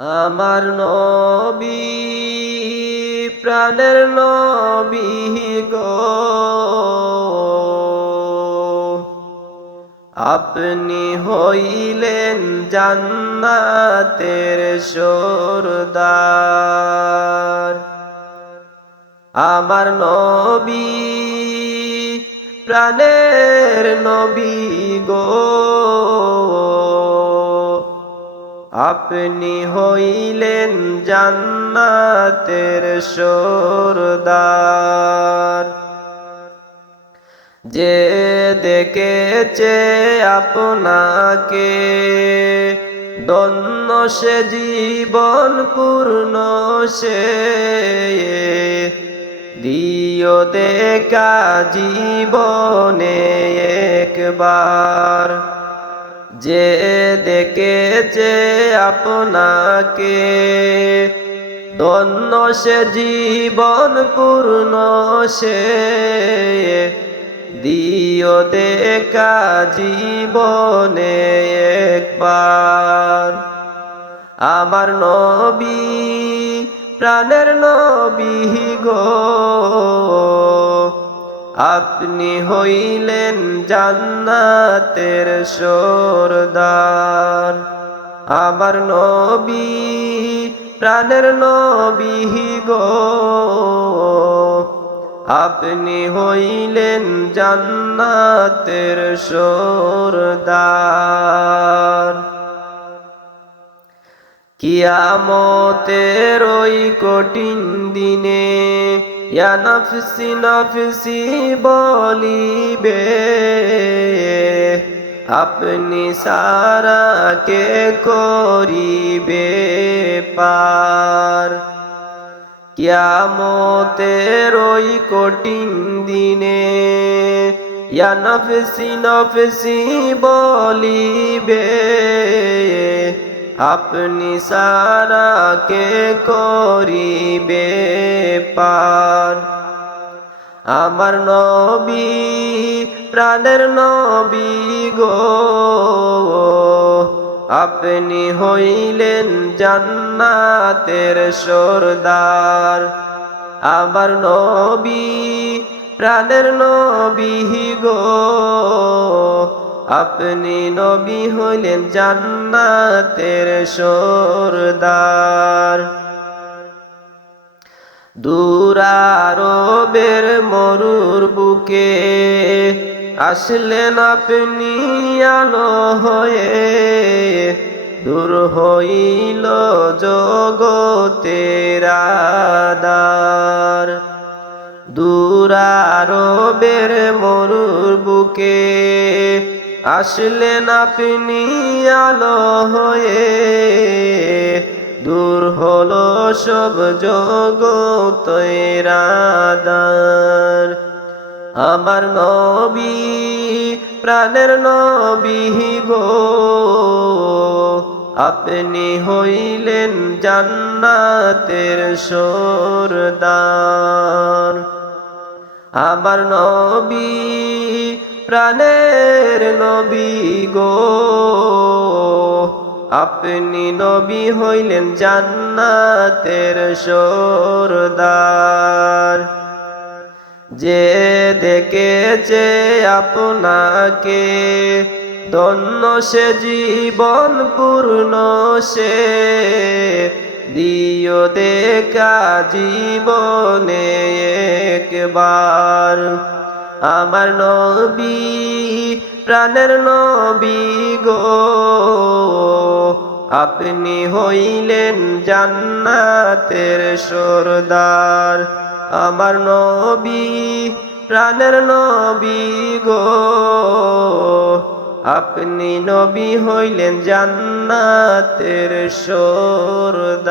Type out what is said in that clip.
আমার নবী প্রাণের নবী গো, আপনি হইলেন জান্নাতের সরদার। আমার নবী প্রাণের নবী গো, আপনি হইলেন জান্নাতের সরদার। যে দেখেছে আপনাকে ধন্য সে জীবন পূর্ণ সে, দিও দেখা জীবনে একবার। যে দেখেছে আপনাকে ধন্য সে জীবন পূর্ণ সে, দিও দেখা জীবনে একবার। আমার নবী প্রাণের নবী গো, আপনি হইলেন জান্নাতের সরদার। আমার নবী প্রাণের নবী গো, আপনি হইলেন জান্নাতের সরদার। কিয়ামতের ওই কঠিন দিনে ইয়া নফসি নফসি বলিবে, আপনি সারা কে করিবে পার। কিয়ামতের ওই কঠিন দিনে ইয়া নফসি নফসি বলিবে, আপনি সারা কে করিবে পার। আমার নবী প্রাণের নবী গো, আপনি হইলেন জান্নাতের সরদার। আমার নবী প্রাণের নবী গো, আপনি নবী হইলেন জান্নাতের সরদার। দূর আরবের মরুর বুকে আসলেন আপনি আলো হয়ে, দূর হইল জগতের আঁধার। দূর আরবের মরুর বুকে আসলেন আপনি আলো হয়ে, দূর হলো সব জগতের আঁধার। আমার নবী প্রাণের নবী গো, আপনি হইলেন জান্নাতের সরদার। আমার নবী প্রাণের নবী গো, আপনি নবী হইলেন জান্নাতের সরদার। যে দেখেছে আপনাকে ধন্য সে জীবন পূর্ণ সে, দিও দেখা জীবনে একবার। আমার নবী প্রাণের নবী গো, আপনি হইলেন জান্নাতের সরদার। আমার নবী প্রাণের নবী গো, আপনি নবী হইলেন জান্নাতের সরদার।